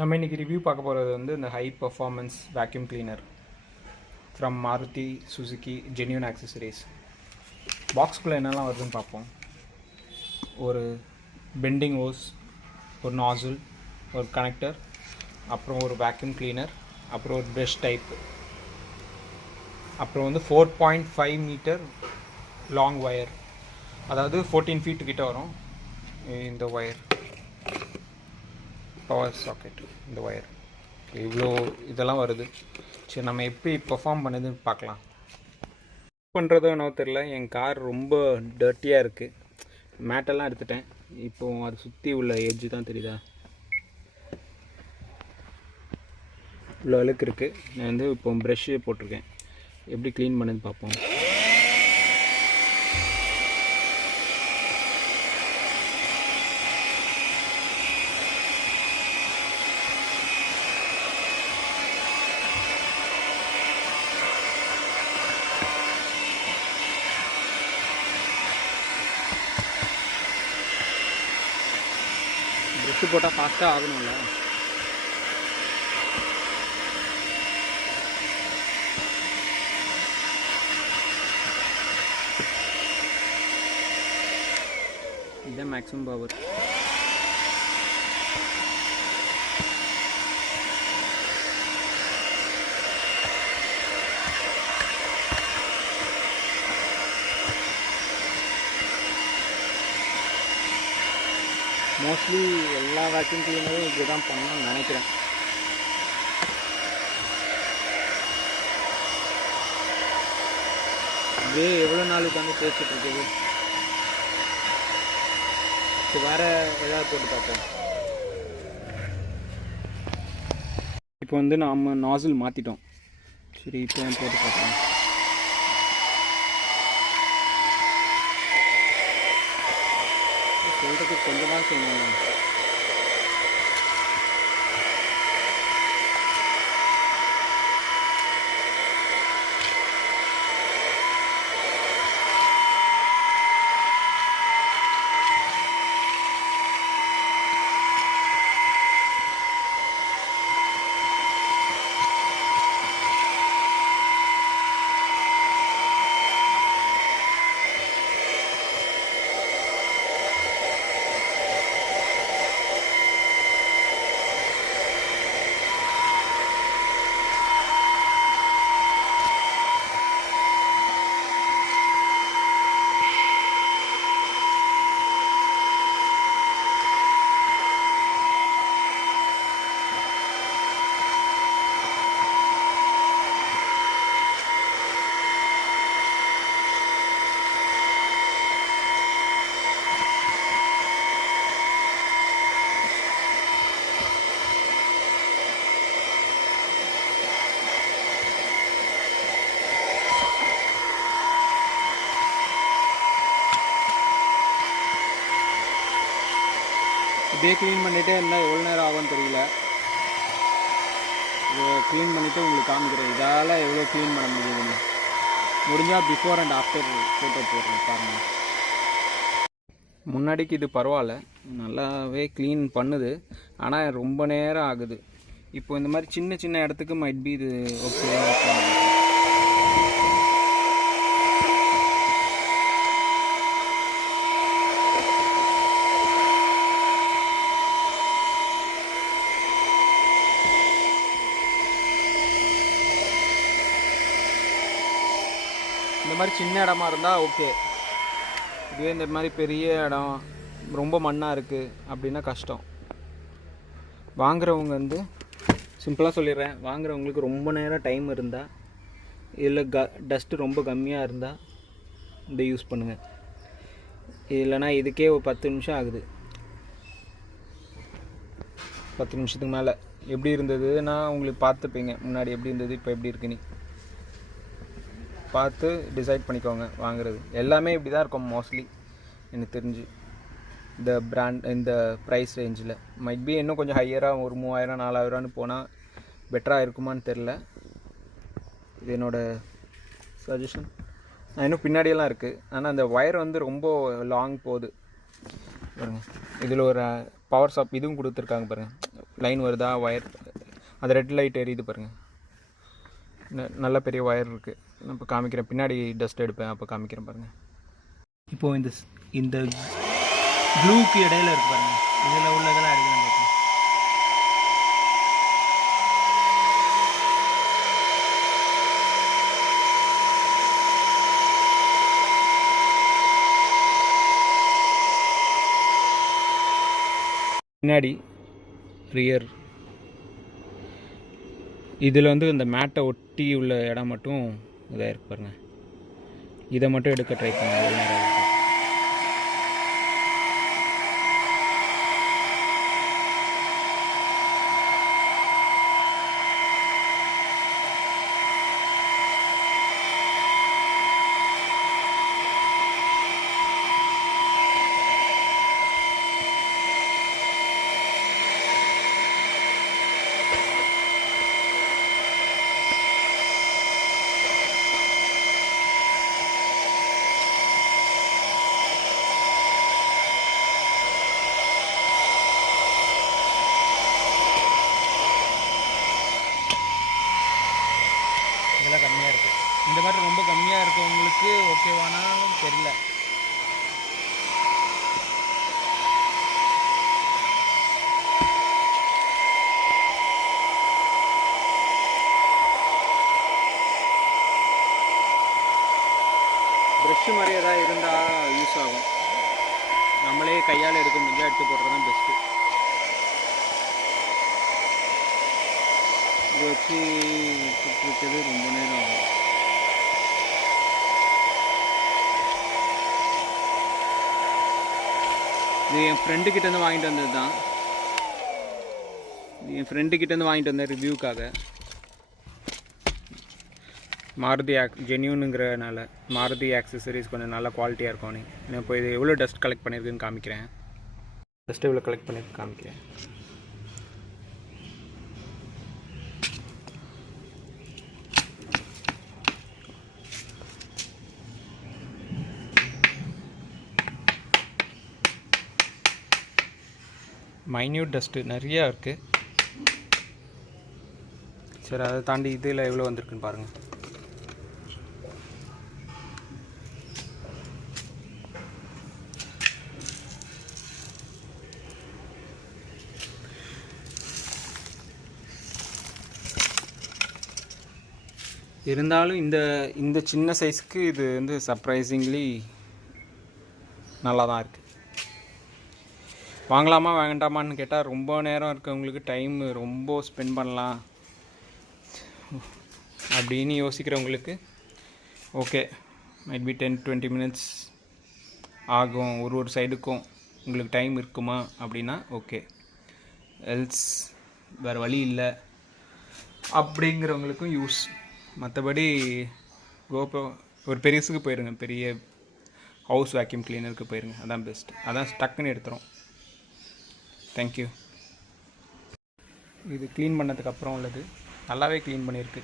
நம்ம இன்றைக்கி ரிவ்யூ பார்க்க போகிறது வந்து இந்த high performance vacuum cleaner from Maruti Suzuki genuine accessories பாக்ஸ்குள்ளே என்னெல்லாம் வருதுன்னு பார்ப்போம். ஒரு பெண்டிங் ஓஸ் ஒரு நாசில் ஒரு கனெக்டர் அப்புறம் ஒரு வேக்யூம் கிளீனர் அப்புறம் ஒரு ப்ரஷ் டைப் அப்புறம் வந்து four point five metre long wire அதாவது ஃபோர்டீன் ஃபீட்டு கிட்ட வரும். இந்த ஒயர் பவர் சாக்கெட் இந்த ஒயர் இவ்வளோ இதெல்லாம் வருது. சரி நம்ம எப்படி பெர்ஃபார்ம் பண்ணுதுன்னு பார்க்கலாம். பண்ணுறதோ என்னவோ தெரில என் கார் ரொம்ப டர்ட்டியாக இருக்குது மேட்டெல்லாம் எடுத்துட்டேன். இப்போது அது சுற்றி உள்ள எட்ஜு தான் தெரியுதா? இவ்வளோ அழுக்கு இருக்குது நான் வந்து இப்போ ப்ரெஷ்ஷு போட்டிருக்கேன். எப்படி க்ளீன் பண்ணுன்னு பார்ப்போம் ப்ரெஷ்ஷு போட்டால் ஃபாஸ்ட்டாக ஆகணும்ல. இதுதான் மேக்ஸிமம் பவர் மோஸ்ட்லி எல்லா வேக்யூம் கிளீனரும் இப்படி தான் பண்ணணும்னு நினைக்கிறேன். இதே எவ்வளோ நாள் உட்காந்து தேய்ச்சிட்டு இருக்குது? சரி வேறு ஏதாவது போட்டு பார்த்தேன் இப்போ வந்து நாம் நாசில் மாற்றிட்டோம் சரி இப்போ போட்டு ก็เป็นจะบ้านเชียงใหม่ இப்படியே க்ளீன் பண்ணிகிட்டே இருந்தால் எவ்வளோ நேரம் ஆகும்னு தெரியல. இதை க்ளீன் பண்ணிவிட்டு உங்களுக்கு காமிக்கிறேன். இதால் எவ்வளோ க்ளீன் பண்ண முடியுதுன்னு. முடிஞ்சால் பிஃபோர் அண்ட் ஆஃப்டர் ஃபோட்டோ போடுறேன் பாருங்கள் முன்னாடிக்கு இது பரவாயில்ல. நல்லாவே க்ளீன் பண்ணுது. ஆனால் ரொம்ப நேரம் ஆகுது. இப்போ இந்த மாதிரி சின்ன சின்ன இடத்துக்கு மைட் பி இது ஓகே இந்த மாதிரி சின்ன இடமா இருந்தால் ஓகே இதுவே இந்த மாதிரி பெரிய இடம் ரொம்ப மண்ணாக இருக்குது அப்படின்னா கஷ்டம். வாங்குறவங்க வந்து சிம்பிளாக சொல்லிடுறேன். வாங்குறவங்களுக்கு ரொம்ப நேரம் டைம் இருந்தால் இதில் க டஸ்ட்டு ரொம்ப கம்மியாக இருந்தால் இதை யூஸ் பண்ணுங்கள் இல்லைனா இதுக்கே ஒரு பத்து நிமிஷம் ஆகுது. பத்து நிமிஷத்துக்கு மேலே. எப்படி இருந்ததுன்னா உங்களுக்கு பார்த்துப்பீங்க. முன்னாடி எப்படி இருந்தது இப்போ எப்படி இருக்குன்னு பார்த்து டிசைட் பண்ணிக்கோங்க வாங்குறது. எல்லாமே இப்படி தான் இருக்கும் மோஸ்ட்லி எனக்கு தெரிஞ்சு. இந்த பிராண்ட் இந்த ப்ரைஸ் ரேஞ்சில் மைட் பி இன்னும் கொஞ்சம் ஹையராக ஒரு மூவாயிரம் நாலாயிரம்னு போனால் பெட்டராக இருக்குமான்னு தெரில இது என்னோடய சஜஷன் நான் இன்னும் பின்னாடியெல்லாம் இருக்குது ஆனால் அந்த ஒயர் வந்து ரொம்ப லாங் போகுது. பாருங்க. இதில் ஒரு பவர் சாப் இதுவும் கொடுத்துருக்காங்க பாருங்கள் லைன் வருதா ஒயர் அந்த ரெட் லைட் எரியுது பாருங்கள் நல்ல பெரிய ஒயர் இருக்குது நான் இப்போ காமிக்கிறேன். பின்னாடி டஸ்ட் எடுப்பேன். அப்போ காமிக்கிறேன் பாருங்கள் இப்போது இந்த இந்த க்ளூக்கு இடையில இருக்கு பாருங்க. இதில் உள்ளதெல்லாம் எடுக்கணும் பாருங்க. பின்னாடி ரியர் இதில் வந்து இந்த மேட்டை ஒட்டி உள்ள இடம் மட்டும் இதாக இருக்கு பாருங்க. இதை மட்டும் எடுக்க ட்ரை பண்ணுங்கள் இதெல்லாம் கம்மியாக இருக்குது இந்த மாதிரி ரொம்ப கம்மியாக இருக்கவங்களுக்கு ஓகேவானாலும் தெரியல. ப்ரெஷ்ஷு மாதிரி எதாவது இருந்தால் யூஸ் ஆகும். நம்மளே கையால் எடுக்க முடிஞ்சால் எடுத்து போடுறது தான் பெஸ்ட்டு இதை வச்சு இருக்கிறது ரொம்ப நேரம் ஆகும். இது என் ஃப்ரெண்டு கிட்டேருந்து வாங்கிட்டு வந்தது தான். இது என் ஃப்ரெண்டு கிட்டேருந்து வாங்கிட்டு வந்தேன் ரிவ்யூக்காக மாருதி ஆக் ஜென்யூனுங்கிறனால மாருதி ஆக்சசரிஸ் கொஞ்சம் நல்ல குவாலிட்டியாக இருக்கும். நீ நான் இப்போ இது எவ்வளோ டஸ்ட் கலெக்ட் பண்ணியிருக்குன்னு காமிக்கிறேன். டஸ்ட் எவ்வளோ கலெக்ட் பண்ணியிருக்கு காமிக்கிறேன். மைன்யூட் டஸ்ட்டு நிறையா இருக்குது சரி அதை தாண்டி இதில் எவ்வளோ வந்திருக்குன்னு பாருங்கள் இருந்தாலும் இந்த இந்த சின்ன சைஸ்க்கு இது வந்து சர்ப்ரைசிங்லி நல்லா தான் இருக்குது வாங்கலாமா வேண்டாமான்னு கேட்டால் ரொம்ப நேரம் இருக்கவங்களுக்கு டைம் ரொம்ப ஸ்பெண்ட் பண்ணலாம். அப்படின்னு யோசிக்கிறவங்களுக்கு okay might be ten twenty minutes ஆகும். ஒரு ஒரு சைடுக்கும் உங்களுக்கு டைம் இருக்குமா அப்படின்னா ஓகே எல்ஸ் வேறு வழி இல்லை அப்படிங்கிறவங்களுக்கும் யூஸ் மற்றபடி கோபுரம் ஒரு பெருசுக்கு போயிருங்க. பெரிய ஹவுஸ் வேக்யூம் கிளீனருக்கு போயிருங்க. அதான் பெஸ்ட் அதான் டக்குன்னு எடுத்துரும். தேங்க்யூ இது க்ளீன் பண்ணதுக்கப்புறம் உள்ளது. நல்லாவே க்ளீன் பண்ணியிருக்கு.